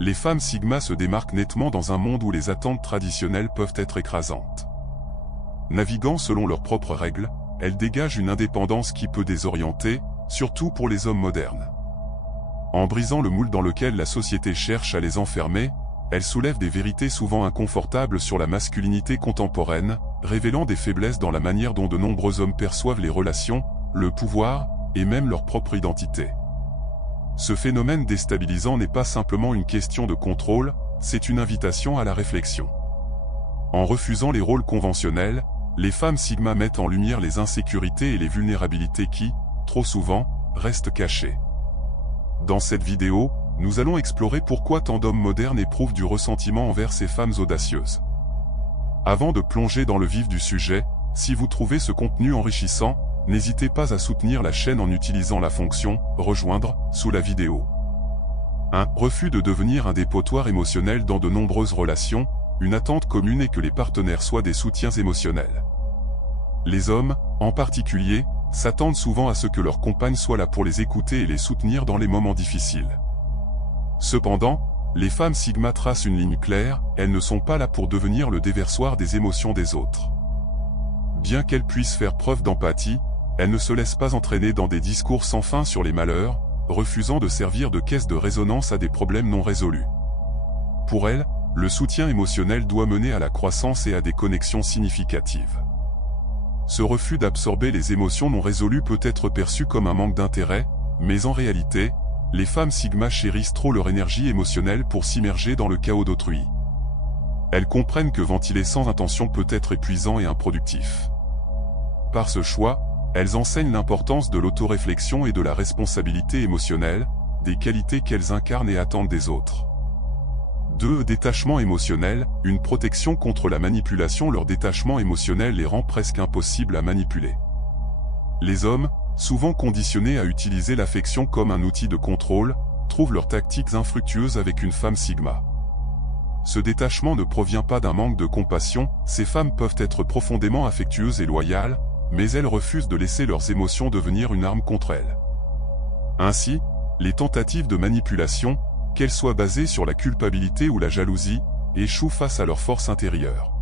les femmes Sigma se démarquent nettement dans un monde où les attentes traditionnelles peuvent être écrasantes. Naviguant selon leurs propres règles, elles dégagent une indépendance qui peut désorienter, surtout pour les hommes modernes. En brisant le moule dans lequel la société cherche à les enfermer, elles soulèvent des vérités souvent inconfortables sur la masculinité contemporaine, révélant des faiblesses dans la manière dont de nombreux hommes perçoivent les relations, le pouvoir, et même leur propre identité. Ce phénomène déstabilisant n'est pas simplement une question de contrôle, c'est une invitation à la réflexion. En refusant les rôles conventionnels, les femmes Sigma mettent en lumière les insécurités et les vulnérabilités qui, trop souvent, restent cachées. Dans cette vidéo, nous allons explorer pourquoi tant d'hommes modernes éprouvent du ressentiment envers ces femmes audacieuses. Avant de plonger dans le vif du sujet, si vous trouvez ce contenu enrichissant, n'hésitez pas à soutenir la chaîne en utilisant la fonction « Rejoindre » sous la vidéo. Un refus de devenir un dépotoir émotionnel dans de nombreuses relations, une attente commune est que les partenaires soient des soutiens émotionnels. Les hommes, en particulier, s'attendent souvent à ce que leur compagne soit là pour les écouter et les soutenir dans les moments difficiles. Cependant, les femmes Sigma tracent une ligne claire, elles ne sont pas là pour devenir le déversoir des émotions des autres. Bien qu'elles puissent faire preuve d'empathie, elles ne se laissent pas entraîner dans des discours sans fin sur les malheurs, refusant de servir de caisse de résonance à des problèmes non résolus. Pour elles, le soutien émotionnel doit mener à la croissance et à des connexions significatives. Ce refus d'absorber les émotions non résolues peut être perçu comme un manque d'intérêt, mais en réalité, les femmes Sigma chérissent trop leur énergie émotionnelle pour s'immerger dans le chaos d'autrui. Elles comprennent que ventiler sans intention peut être épuisant et improductif. Par ce choix, elles enseignent l'importance de l'autoréflexion et de la responsabilité émotionnelle, des qualités qu'elles incarnent et attendent des autres. 2. Détachement émotionnel, une protection contre la manipulation. Leur détachement émotionnel les rend presque impossibles à manipuler. Les hommes, souvent conditionnés à utiliser l'affection comme un outil de contrôle, trouvent leurs tactiques infructueuses avec une femme Sigma. Ce détachement ne provient pas d'un manque de compassion, ces femmes peuvent être profondément affectueuses et loyales, mais elles refusent de laisser leurs émotions devenir une arme contre elles. Ainsi, les tentatives de manipulation, qu'elles soient basées sur la culpabilité ou la jalousie, échouent face à leur force intérieure.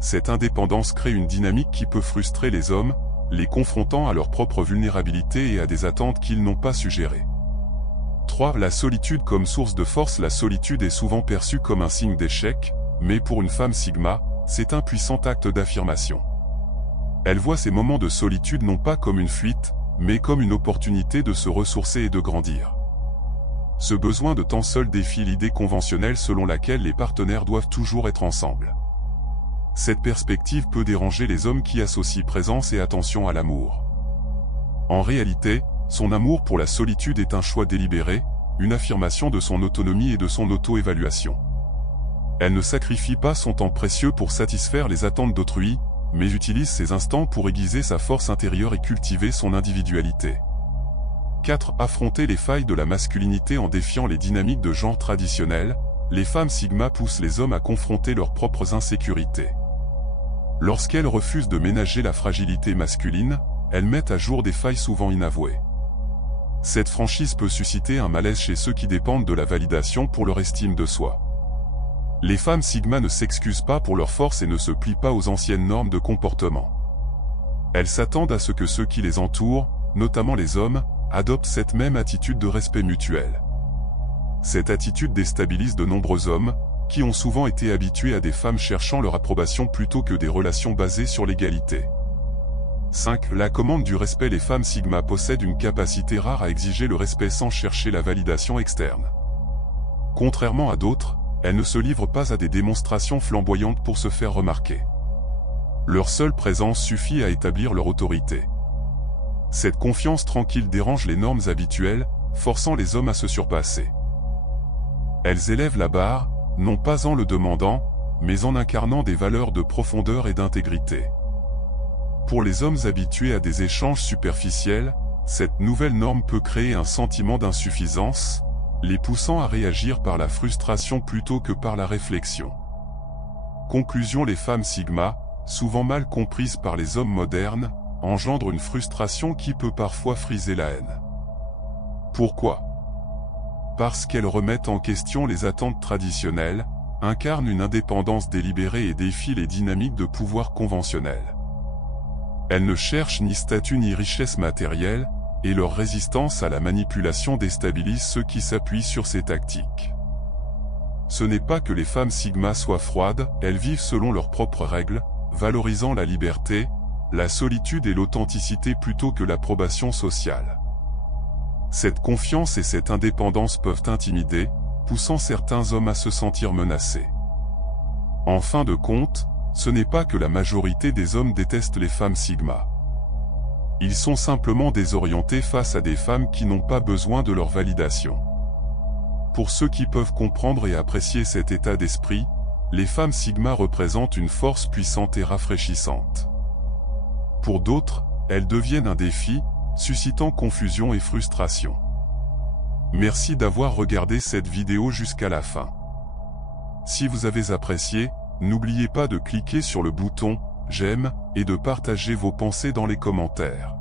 Cette indépendance crée une dynamique qui peut frustrer les hommes, les confrontant à leur propre vulnérabilité et à des attentes qu'ils n'ont pas su gérer. 3. La solitude comme source de force. La solitude est souvent perçue comme un signe d'échec, mais pour une femme Sigma, c'est un puissant acte d'affirmation. Elle voit ces moments de solitude non pas comme une fuite, mais comme une opportunité de se ressourcer et de grandir. Ce besoin de temps seul défie l'idée conventionnelle selon laquelle les partenaires doivent toujours être ensemble. Cette perspective peut déranger les hommes qui associent présence et attention à l'amour. En réalité, son amour pour la solitude est un choix délibéré, une affirmation de son autonomie et de son auto-évaluation. Elle ne sacrifie pas son temps précieux pour satisfaire les attentes d'autrui, mais utilise ces instants pour aiguiser sa force intérieure et cultiver son individualité. 4. Affronter les failles de la masculinité. En défiant les dynamiques de genre traditionnelles, les femmes Sigma poussent les hommes à confronter leurs propres insécurités. Lorsqu'elles refusent de ménager la fragilité masculine, elles mettent à jour des failles souvent inavouées. Cette franchise peut susciter un malaise chez ceux qui dépendent de la validation pour leur estime de soi. Les femmes Sigma ne s'excusent pas pour leur force et ne se plient pas aux anciennes normes de comportement. Elles s'attendent à ce que ceux qui les entourent, notamment les hommes, adoptent cette même attitude de respect mutuel. Cette attitude déstabilise de nombreux hommes, qui ont souvent été habitués à des femmes cherchant leur approbation plutôt que des relations basées sur l'égalité. 5. La commande du respect. Les femmes Sigma possèdent une capacité rare à exiger le respect sans chercher la validation externe. Contrairement à d'autres, elles ne se livrent pas à des démonstrations flamboyantes pour se faire remarquer. Leur seule présence suffit à établir leur autorité. Cette confiance tranquille dérange les normes habituelles, forçant les hommes à se surpasser. Elles élèvent la barre, non pas en le demandant, mais en incarnant des valeurs de profondeur et d'intégrité. Pour les hommes habitués à des échanges superficiels, cette nouvelle norme peut créer un sentiment d'insuffisance, les poussant à réagir par la frustration plutôt que par la réflexion. Conclusion. Les femmes Sigma, souvent mal comprises par les hommes modernes, engendrent une frustration qui peut parfois friser la haine. Pourquoi ? parce qu'elles remettent en question les attentes traditionnelles, incarnent une indépendance délibérée et défient les dynamiques de pouvoir conventionnelles. Elles ne cherchent ni statut ni richesse matérielle, et leur résistance à la manipulation déstabilise ceux qui s'appuient sur ces tactiques. Ce n'est pas que les femmes Sigma soient froides, elles vivent selon leurs propres règles, valorisant la liberté, la solitude et l'authenticité plutôt que l'approbation sociale. Cette confiance et cette indépendance peuvent intimider, poussant certains hommes à se sentir menacés. En fin de compte, ce n'est pas que la majorité des hommes détestent les femmes Sigma. Ils sont simplement désorientés face à des femmes qui n'ont pas besoin de leur validation. Pour ceux qui peuvent comprendre et apprécier cet état d'esprit, les femmes Sigma représentent une force puissante et rafraîchissante. Pour d'autres, elles deviennent un défi, suscitant confusion et frustration. Merci d'avoir regardé cette vidéo jusqu'à la fin. Si vous avez apprécié, n'oubliez pas de cliquer sur le bouton « J'aime » et de partager vos pensées dans les commentaires.